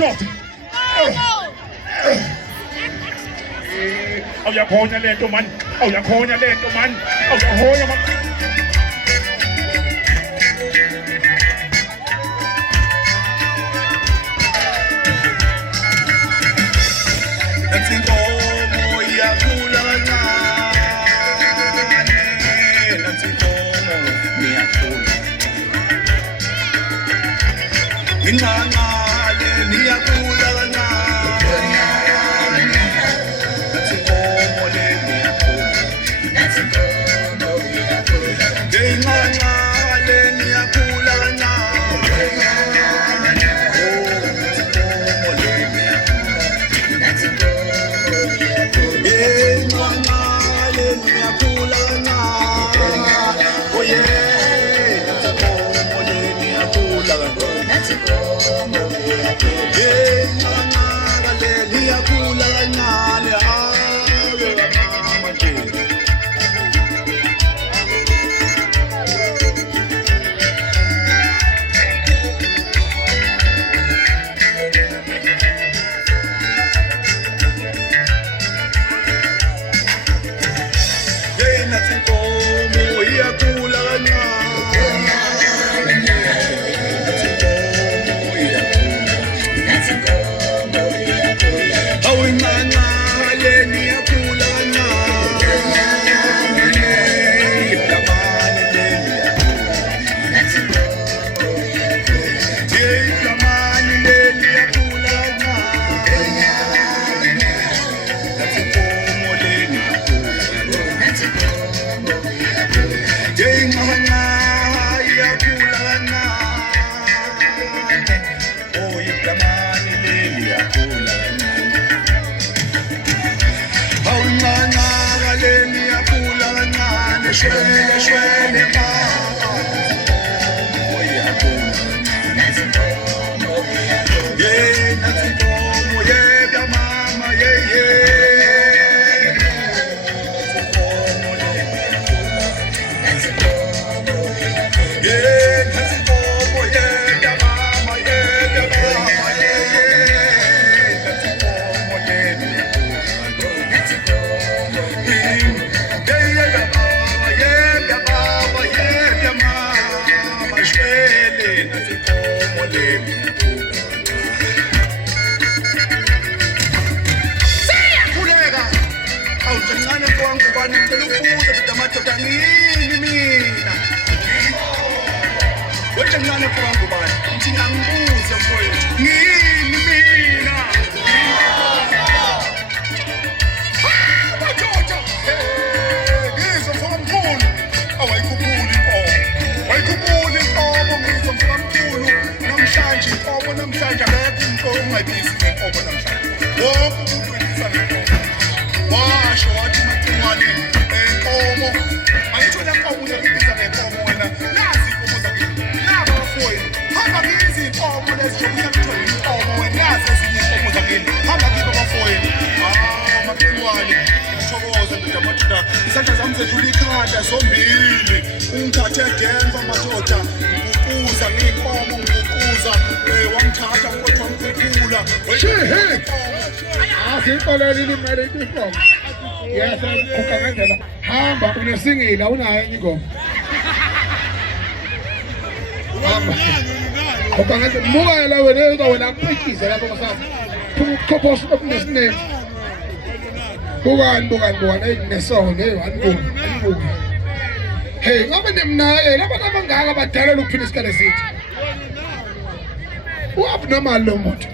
madoda. Awuyakhonya lento man. Awuyakhonya lento man. Awuyahoya man. Inkomo iyakhula kancane, nathi inkomo niyakhula. Inqanqale niyakhula kancane, nathi inkomo le niyakhula. Nathi inkomo iyakhula. Inqanqale niyakhula kancane, oh nathi inkomo le niyakhula. Nathi inkomo isandla zami zedlula ikhanda zombili ungithathe Denver madoda ukuza ngiyinkomo ngokuza wangithatha kodwa ngikhuphula Asipaleli limele inkomo. Yes, ukangenzela. Hamba unesingila unayo ingoma. Hamba. Ukangenzela mukela wena kuphikisa lapho kusasa. Ukukhophosha okunesinene. Bukani nesone anbuka. Hey, ngabe nemnakekela abantu abangaka abadala ukuphila isikole sithi. Uabnormal lo muntu.